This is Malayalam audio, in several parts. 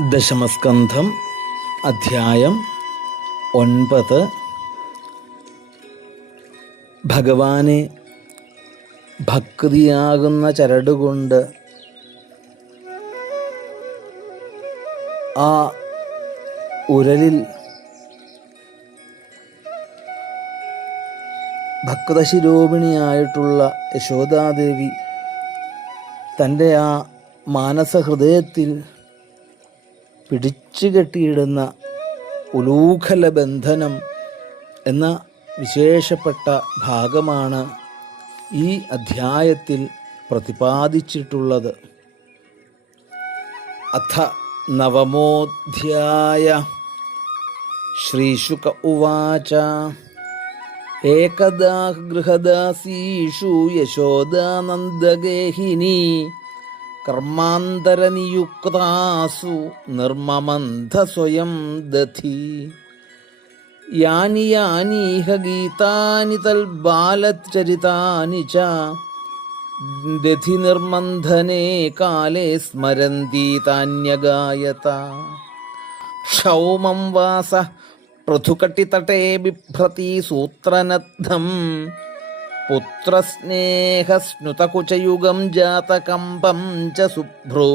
ദശമസ്കന്ധം അധ്യായം 9. ഭഗവാനെ ഭക്തിയാകുന്ന ചരടുകൊണ്ട് ആ ഉരലിൽ ഭക്തശിരോമിണിയായിട്ടുള്ള യശോദാദേവി തൻ്റെ ആ മാനസഹൃദയത്തിൽ പിടിച്ചു കെട്ടിയിടുന്ന ഉലൂഖല ബന്ധനം എന്ന വിശേഷപ്പെട്ട ഭാഗമാണ് ഈ അധ്യായത്തിൽ പ്രതിപാദിച്ചിട്ടുള്ളത്. അഥ നവമോധ്യായ. ശ്രീശുക ഉവാച. ഏകദാ ഗൃഹദാസീഷു യശോദാനന്ദഗേഹിനി കർമാന്തരനിയുക്താസു നിർമ്മമന്ധ സ്വയം ദധി. യാനി യാനീഹ ഗീതാനി തൽബാലചരിതാനി ച ദധി നിർമന്ധനേ കാലേ സ്മരന്തി താന്യഗായത. ക്ഷൗമം വാസ പൃഥുകട്ടിതടേ ബിഭ്രതി സൂത്രനദ്ധം പുത്രസ്നേഹസ്നുതകുചയുഗം ജാതകമ്പം ച ശുഭ്രോ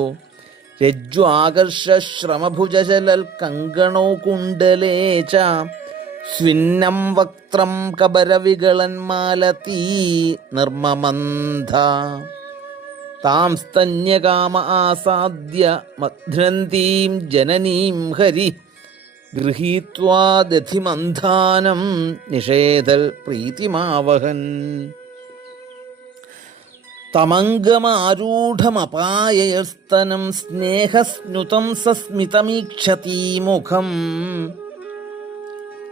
രജ്ജ്വാകർശ്രമഭുജശലൽ കങ്കണോ കുണ്ടലേ ച സ്വിന്നം വക്ത്രം കബരവികളന്മാലതീ നിർമ്മമന്ധ. താം സ്തന്യകാമ ആസാദ്യ മധ്നന്തീം ജനനീം ഹരി ഗൃഹീത്വാ ദധിമന്ധാനം നിഷേധൽ പ്രീതിമാവഹൻ. തമംഗമാരൂഢമപായയസ്തനം സ്നേഹസ്നുതം സസ്മിതമീക്ഷതീ മുഖം.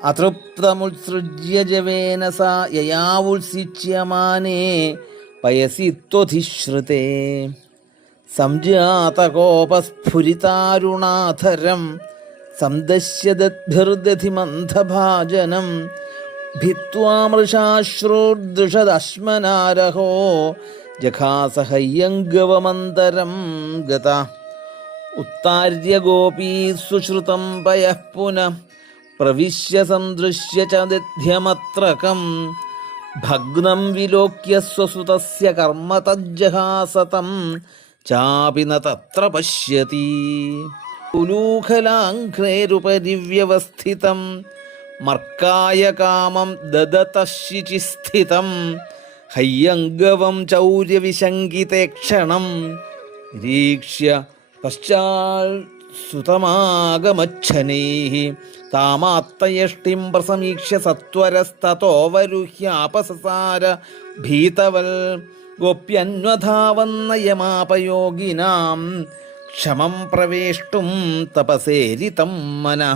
അതൃപ്തമുത്സൃജ്യ ജവേന സാ യയാവുത്സിച്യമാനേ പയസി ത്വധിശ്രുതേ. സംജാതകോപസ്ഫുരിതാരുണാധരം സന്ദശ്യദ്ഭിർദധിമന്ധഭാജനം ഭിത്വാ മൃഷാശ്രൂർദൃഷദശ്മനാരഹോ ജഘാസഹയ്യംഗവമന്തരം ഗത. ഉത്താര്യ ഗോപീ സുശ്രുതം പയഃ പുനഃ പ്രവിശ്യ സന്ദൃശ്യ ച ദധ്യമത്രകം. ഭഗ്നം വിലോക്യ സ്വസുതസ്യ കർമ്മ തജ്ജഹാസതം ചാപി ന തത്ര പശ്യതി. ഉലൂഖലാഘ്രേരുപരിവ്യവസ്ഥിതം മർക്കായ കാമം ദദതശിചിസ്ഥിതം. ഹയ്യംഗവം ചൗര്യവിശങ്കിതേ ക്ഷണം നിരീക്ഷ്യ പശ്ചാത്സുതമാഗമച്ഛനൈഃ. താമാത്തയഷ്ടിം പ്രസമീക്ഷ്യ സത്വരസ്തതോവരുഹ്യാപസസാര ഭീതവൽ. ഗോപ്യന്വധാവന്നയമാപയോഗിനാം ക്ഷമം പ്രവേഷ്ടും തപസേരിതം മനഃ.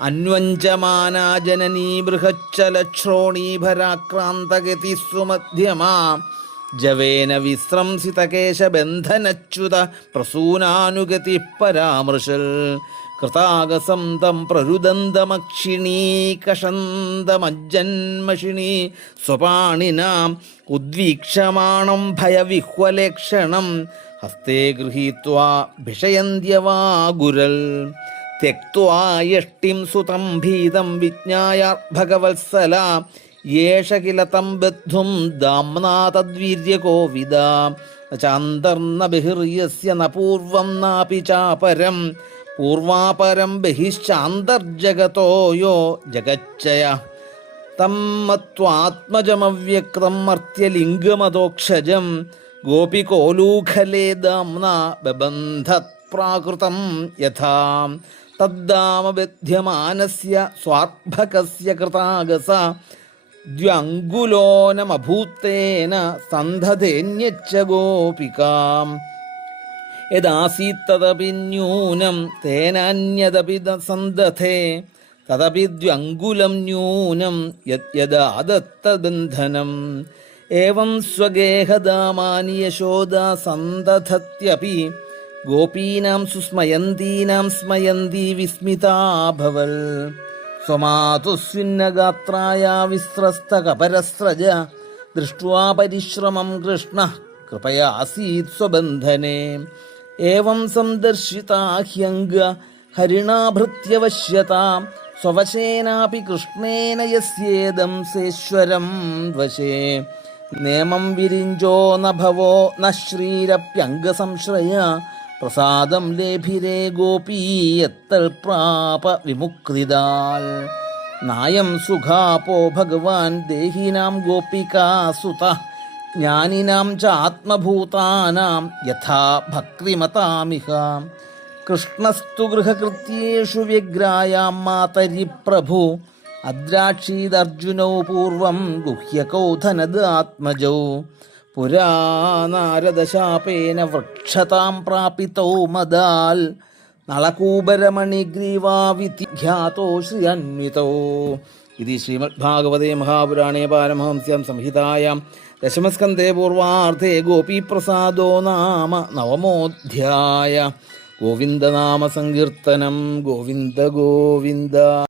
അന്വഞ്ചമാനാ ജനനീ ബൃഹച്ഛലശ്രോണീഭരാക്രാന്തഗതിസ്സു മധ്യമാ. ജവേന വിസ്രംസിതകേശബന്ധനച്യുത പ്രസൂനാനുഗതി പരാമൃശൽ. കൃതാഗസം തം പ്രരുദന്തമക്ഷിണീകഷന്തമജ്ജന്മഷിണീ സ്വപാണിനാം ഉദ്വീക്ഷമാണം ഭയവിഹ്വലേക്ഷണം ഹസ്തേ ഗൃഹീത്വാ ഭിഷയന്ത്യവാഗുരൽ. ത്യക്ത്വാ യഷ്ടിം സുതം ഭീതം വിജ്ഞായ ഭഗവത്സല. യേഷ കില തം ബദ്ധും ദാംനാ തദ്വീര്യകോവിദ. ചാന്തർന്ന ബഹിർയസ്യ ന പൂർവം നാപി ചാപരം. പൂർവാപരം ബഹിശ്ചാന്തർജഗതോ യോ ജഗಚ್ಚയ. തം മത്വാത്മജമവ്യക്തം മർത്യലിംഗമദോക്ഷജം. ഗോപികോലൂഖലേ ദാംനാ ബബന്ധത് പ്രാകൃതം യഥാ. തദ്ദാമബധ്യമാനസ്യ സ്വാർഭകസ്യ കൃതാഗസ. ദ്വ്യംഗുലോനമഭൂത്തേന സന്ധതേന്യച്ച ഗോപികാം. യദാസീത്തദപി ന്യൂനം തേനാന്യദപി സന്ധതേ. തദപി ദ്വ്യംഗുലം ന്യൂനം യദാദത്തബന്ധനം. ഏവം സ്വഗേഹദാമാനി യശോദാ സന്തതത്യപി. ഗോപീനാം സുസ്മയന്തീനാം സ്മയന്തി വിസ്മിതാഭവൽ. സ്വമാതുസ്വിന്നഗാത്രായ വിസ്രസ്തകപരസ്രജ. ദൃഷ്ട്വാ പരിശ്രമം കൃഷ്ണഃ കൃപയാസീത് സ്വബന്ധനേ. ഏവം സന്ദർശിതാ ഹ്യംഗ ഹരിണാഭൃത്യവശ്യതാം സ്വവശേനാപി കൃഷ്ണേന യസ്യേദം സേശ്വരം വശേ നേമം വിരിഞ്ചോ ന ഭവോ ന ശ്രീരപ്യംഗസംശ്രയ പ്രസാദം ലേഭിരേ ഗോപീയത്തൽ പ്രാപ വിമുക്തിദാൽ നായം സുഖാപോ ഭഗവാൻ ദേഹിനാം ഗോപികാസുത ജ്ഞാനിനാം ച ആത്മഭൂതാനാം യഥാ ഭക്തിമതാമിഹ കൃഷ്ണസ്തു ഗൃഹകൃത്യേഷു വ്യഗ്രായാം മാതരി പ്രഭു അദ്രാക്ഷീദർജുനൗ പൂർവം ഗുഹ്യകൗധനദാത്മജൗ പുരാ നാരദശാപേന വൃക്ഷതാം പ്രാപിതൗ മദാൽ നളകൂബരമണിഗ്രീവാവിതി ഖ്യാതോ ശ്രീയന്വിതോ. ഇതി ശ്രീമദ്ഭാഗവതേ മഹാപുരാണേ പാരമഹംസ്യാം സംഹിതായാം ദശമസ്കന്ധേ പൂർവാർദ്ധേ ഗോപീപ്രസാദോ നാമ നവമോധ്യായ. ഗോവിന്ദനാമ സങ്കീർത്തനം. ഗോവിന്ദ ഗോവിന്ദ.